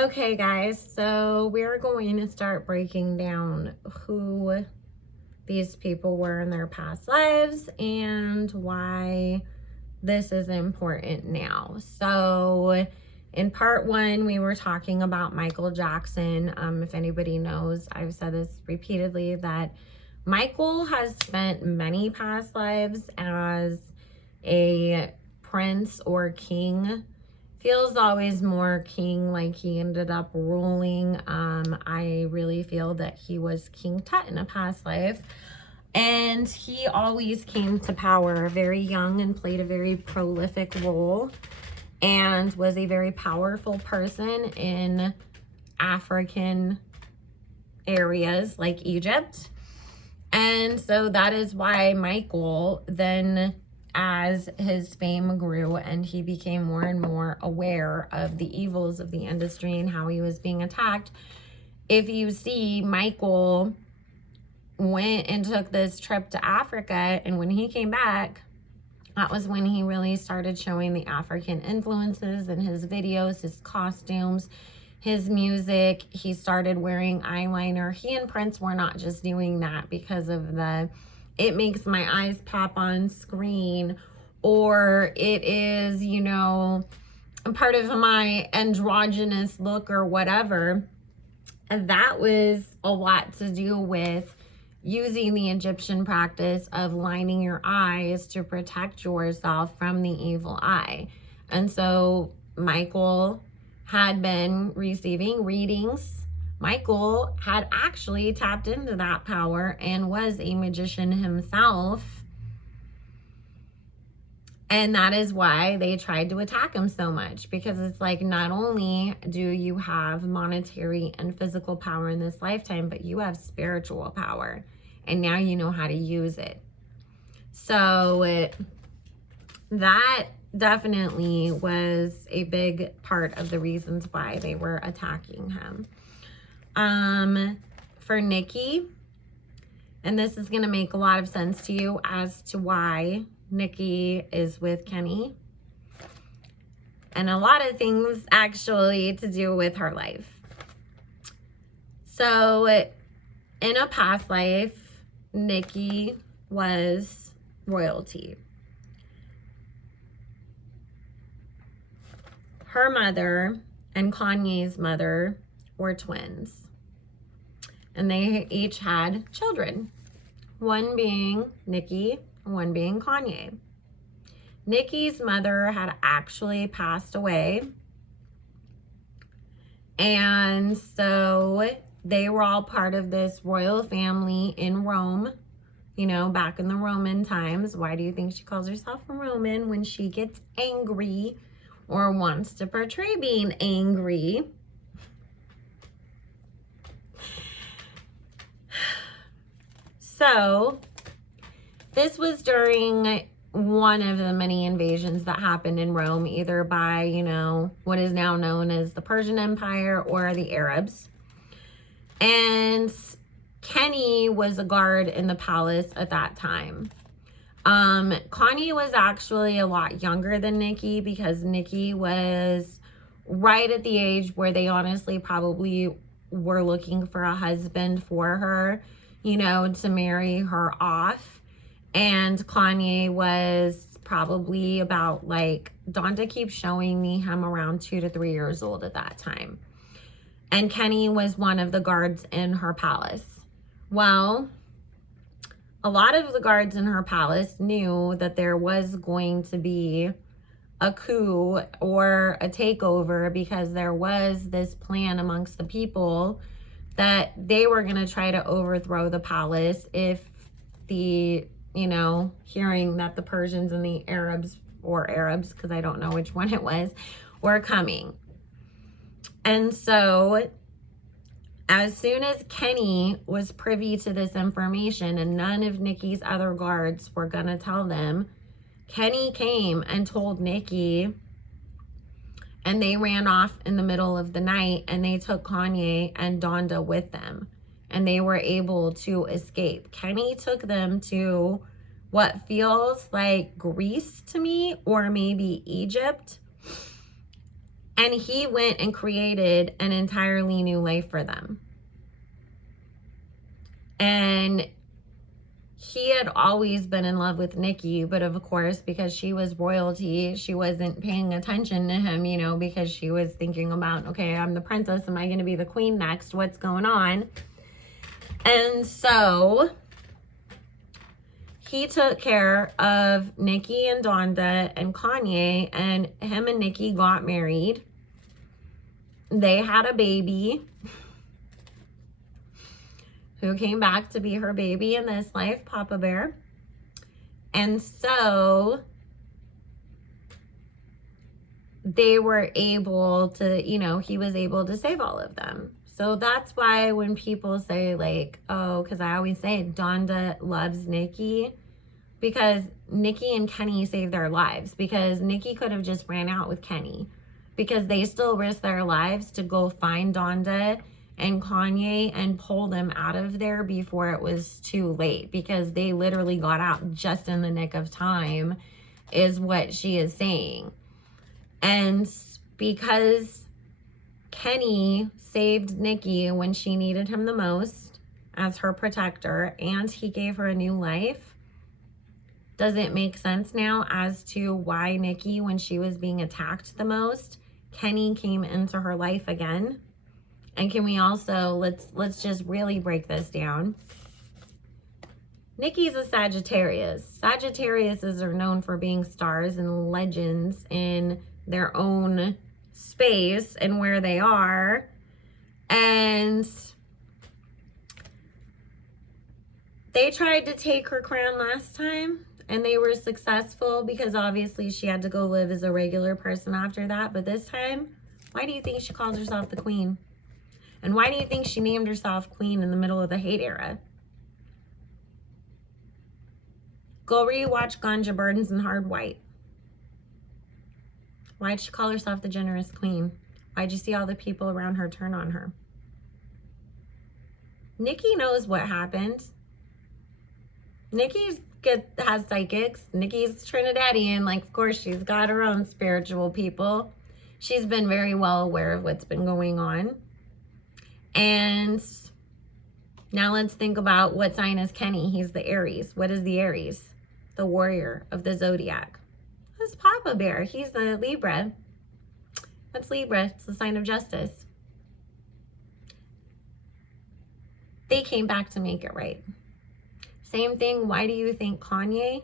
Okay, guys, so we're going to start breaking down who these people were in their past lives and why this is important now. So in part one, we were talking about Michael Jackson. If anybody knows, I've said this repeatedly, that Michael has spent many past lives as a prince or king. Feels always more king, like he ended up ruling. I really feel that he was King Tut in a past life. And he always came to power very young and played a very prolific role and was a very powerful person in African areas like Egypt. And so that is why Michael then, as his fame grew and he became more and more aware of the evils of the industry and how he was being attacked, if you see, Michael went and took this trip to Africa, and when he came back, that was when he really started showing the African influences in his videos, his costumes, his music. He started wearing eyeliner. He and Prince were not just doing that because of the "it makes my eyes pop on screen," or "it is, you know, part of my androgynous look," or whatever. And that was a lot to do with using the Egyptian practice of lining your eyes to protect yourself from the evil eye. And so Michael had been receiving readings. Michael had actually tapped into that power and was a magician himself. And that is why they tried to attack him so much, because it's like, not only do you have monetary and physical power in this lifetime, but you have spiritual power. And now you know how to use it. So that definitely was a big part of the reasons why they were attacking him. For Nicki, and this is going to make a lot of sense to you as to why Nicki is with Kenny, and a lot of things actually to do with her life. So in a past life, Nicki was royalty. Her mother and Kanye's mother were twins, and they each had children, one being Nicki, one being Kanye. Nicki's mother had actually passed away, and so they were all part of this royal family in Rome, you know, back in the Roman times. Why do you think she calls herself a Roman? When she gets angry or wants to portray being angry. So this was during one of the many invasions that happened in Rome, either by, you know, what is now known as the Persian Empire or the Arabs. And Kenny was a guard in the palace at that time. Kanye was actually a lot younger than Nicki, because Nicki was right at the age where they honestly probably were looking for a husband for her, you know, to marry her off. And Kanye was probably about, like, Donda keeps showing me him around 2 to 3 years old at that time. And Kenny was one of the guards in her palace. Well, a lot of the guards in her palace knew that there was going to be a coup or a takeover, because there was this plan amongst the people that they were going to try to overthrow the palace if the, you know, hearing that the Persians and the Arabs, or Arabs, because I don't know which one it was, were coming. And so as soon as Kenny was privy to this information, and none of Nicki's other guards were going to tell them, Kenny came and told Nicki, and they ran off in the middle of the night, and they took Kanye and Donda with them, and they were able to escape. Kenny took them to what feels like Greece to me, or maybe Egypt. And he went and created an entirely new life for them. And he had always been in love with Nikki, but of course, because she was royalty, she wasn't paying attention to him, you know, because she was thinking about, okay, I'm the princess. Am I going to be the queen next? What's going on? And so he took care of Nikki and Donda and Kanye, and him and Nikki got married. They had a baby who came back to be her baby in this life, Papa Bear. And so they were able to, you know, he was able to save all of them. So that's why when people say like, oh, because I always say Donda loves Nikki, because Nikki and Kenny saved their lives, because Nikki could have just ran out with Kenny, because they still risked their lives to go find Donda and Kanye and pull them out of there before it was too late, because they literally got out just in the nick of time, is what she is saying. And because Kenny saved Nikki when she needed him the most as her protector, and he gave her a new life, does it make sense now as to why Nikki, when she was being attacked the most, Kenny came into her life again? And can we also, let's just really break this down. Nikki's a Sagittarius. Sagittariuses are known for being stars and legends in their own space and where they are. And they tried to take her crown last time, and they were successful because obviously she had to go live as a regular person after that. But this time, why do you think she calls herself the queen? And why do you think she named herself queen in the middle of the hate era? Go rewatch Ganja Burdens and Hard White. Why'd she call herself the generous queen? Why'd you see all the people around her turn on her? Nikki knows what happened. Nikki has psychics. Nikki's Trinidadian. Like, of course, she's got her own spiritual people. She's been very well aware of what's been going on. And now let's think about what sign is Kenny. He's the Aries. What is the Aries? The warrior of the zodiac. Who's Papa Bear? He's the Libra. What's Libra? It's the sign of justice. They came back to make it right. Same thing. Why do you think Kanye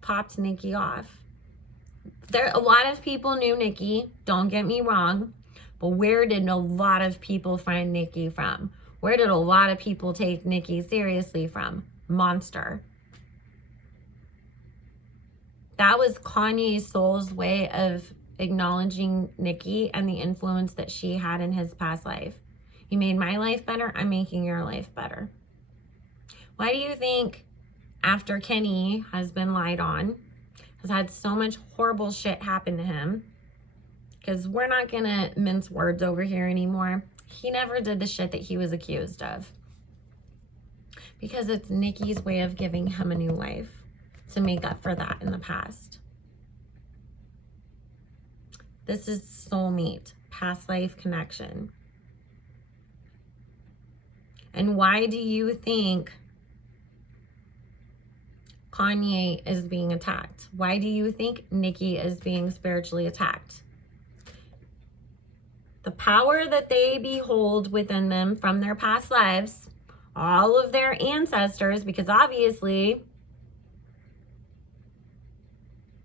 popped Nikki off? A lot of people knew Nikki, don't get me wrong, but where did a lot of people find Nikki from? Where did a lot of people take Nikki seriously from? Monster. That was Kanye's soul's way of acknowledging Nikki and the influence that she had in his past life. You made my life better, I'm making your life better. Why do you think after Kenny has been lied on, has had so much horrible shit happen to him, because we're not going to mince words over here anymore, he never did the shit that he was accused of? Because it's Nikki's way of giving him a new life to make up for that in the past. This is soulmate, past life connection. And why do you think Kanye is being attacked? Why do you think Nikki is being spiritually attacked? The power that they behold within them from their past lives, all of their ancestors, because obviously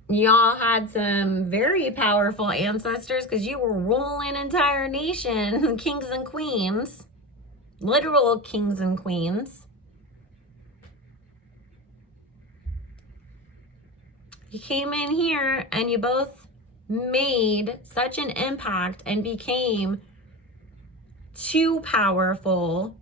y'all had some very powerful ancestors because you were ruling entire nations, kings and queens, literal kings and queens. You came in here and you both made such an impact and became too powerful.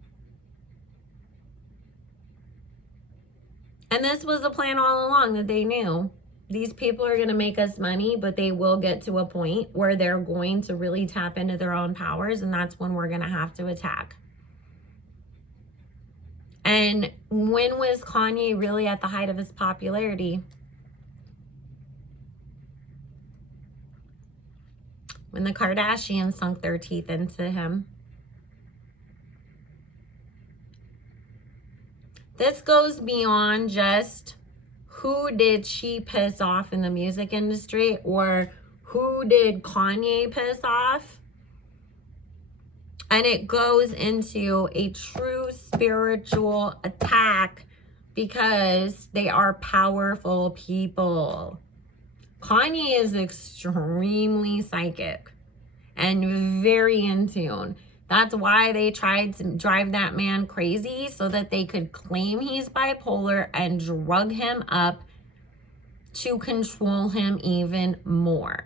And this was a plan all along that they knew. These people are going to make us money, but they will get to a point where they're going to really tap into their own powers, and that's when we're going to have to attack. And when was Kanye really at the height of his popularity? when the Kardashians sunk their teeth into him. This goes beyond just who did she piss off in the music industry or who did Kanye piss off. And it goes into a true spiritual attack because they are powerful people. Kanye is extremely psychic and very in tune. That's why they tried to drive that man crazy so that they could claim he's bipolar and drug him up to control him even more.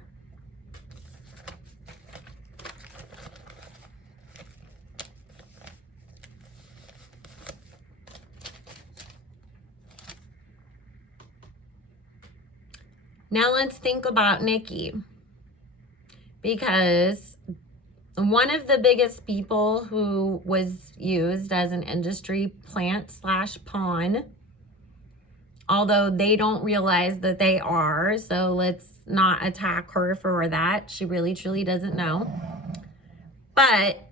Now let's think about Nicki, because one of the biggest people who was used as an industry plant / pawn, although they don't realize that they are, so let's not attack her for that. She really truly doesn't know. But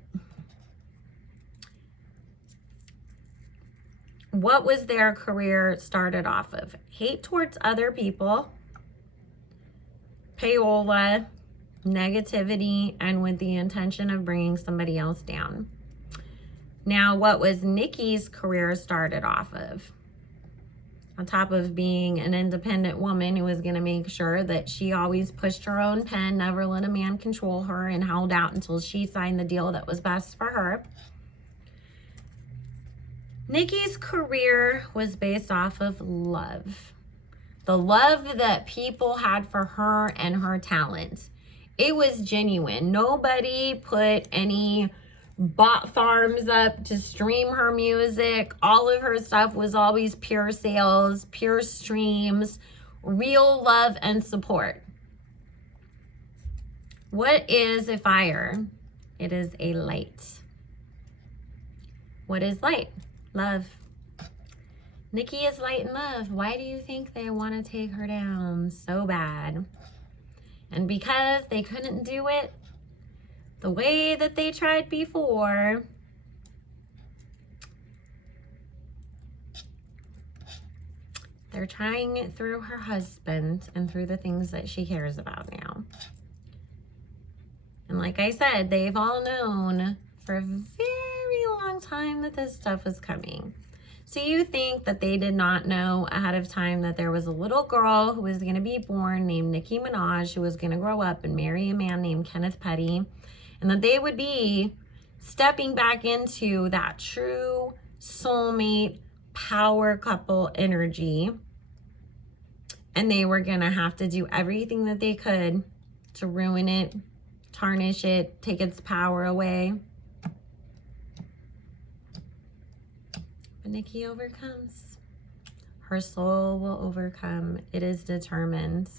what was their career started off of? Hate towards other people, payola, negativity, and with the intention of bringing somebody else down. Now, what was Nicki's career started off of? On top of being an independent woman who was going to make sure that she always pushed her own pen, never let a man control her, and held out until she signed the deal that was best for her. Nicki's career was based off of love. The love that people had for her and her talent. It was genuine. Nobody put any bot farms up to stream her music. All of her stuff was always pure sales, pure streams, real love and support. What is a fire? It is a light. What is light? Love. Nicki is light and love. Why do you think they want to take her down so bad? And because they couldn't do it the way that they tried before, they're trying it through her husband and through the things that she cares about now. And like I said, they've all known for a very long time that this stuff was coming. So you think that they did not know ahead of time that there was a little girl who was going to be born named Nicki Minaj who was going to grow up and marry a man named Kenneth Petty, and that they would be stepping back into that true soulmate power couple energy, and they were going to have to do everything that they could to ruin it, tarnish it, take its power away. But Nicki overcomes. Her soul will overcome. It is determined.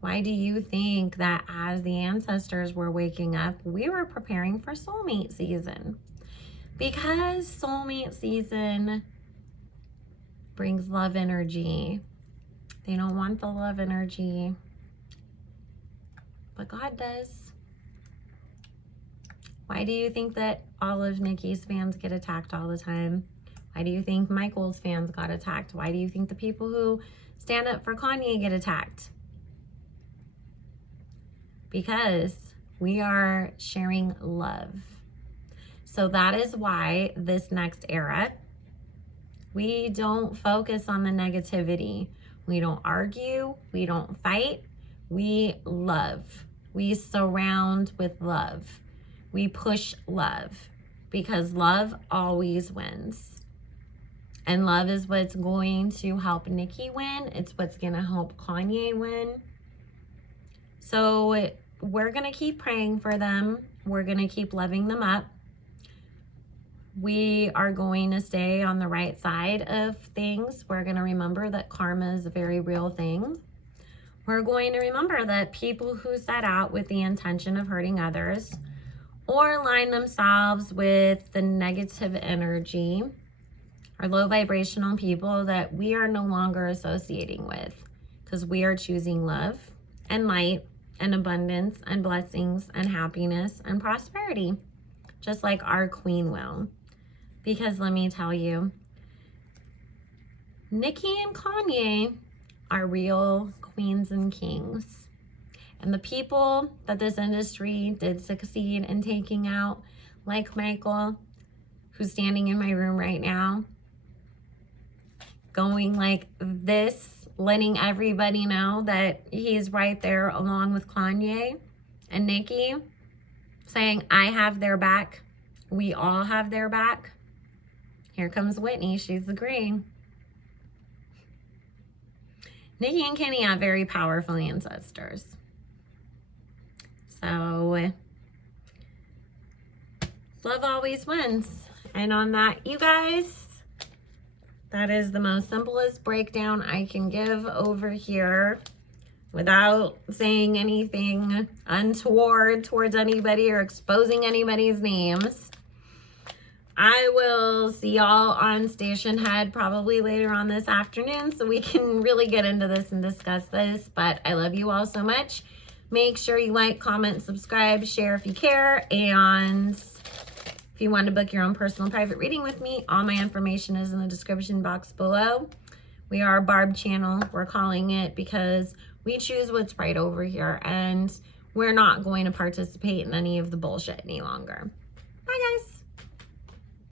Why do you think that as the ancestors were waking up, we were preparing for soulmate season? Because soulmate season brings love energy. They don't want the love energy, but God does. Why do you think that all of Nicki's fans get attacked all the time? Why do you think Michael's fans got attacked? Why do you think the people who stand up for Kanye get attacked? Because we are sharing love. So that is why this next era, we don't focus on the negativity. We don't argue. We don't fight. We love. We surround with love. We push love, because love always wins. And love is what's going to help Nicki win. It's what's going to help Kanye win. So we're going to keep praying for them. We're going to keep loving them up. We are going to stay on the right side of things. We're going to remember that karma is a very real thing. We're going to remember that people who set out with the intention of hurting others or align themselves with the negative energy are low vibrational people that we are no longer associating with, because we are choosing love and light and abundance and blessings and happiness and prosperity, just like our queen will. Because let me tell you, Nikki and Kanye are real queens and kings. And the people that this industry did succeed in taking out, like Michael, who's standing in my room right now, going like this, letting everybody know that he's right there along with Kanye and Nikki, saying, I have their back. We all have their back. Here comes Whitney. She's agreeing. Nikki and Kenny have very powerful ancestors. So, love always wins. And on that, you guys, that is the most simplest breakdown I can give over here without saying anything untoward towards anybody or exposing anybody's names. I will see y'all on Station Head probably later on this afternoon so we can really get into this and discuss this. But I love you all so much. Make sure you like, comment, subscribe, share if you care. And if you want to book your own personal private reading with me, all my information is in the description box below. We are a Barb channel. We're calling it because we choose what's right over here. And we're not going to participate in any of the bullshit any longer. Bye, guys.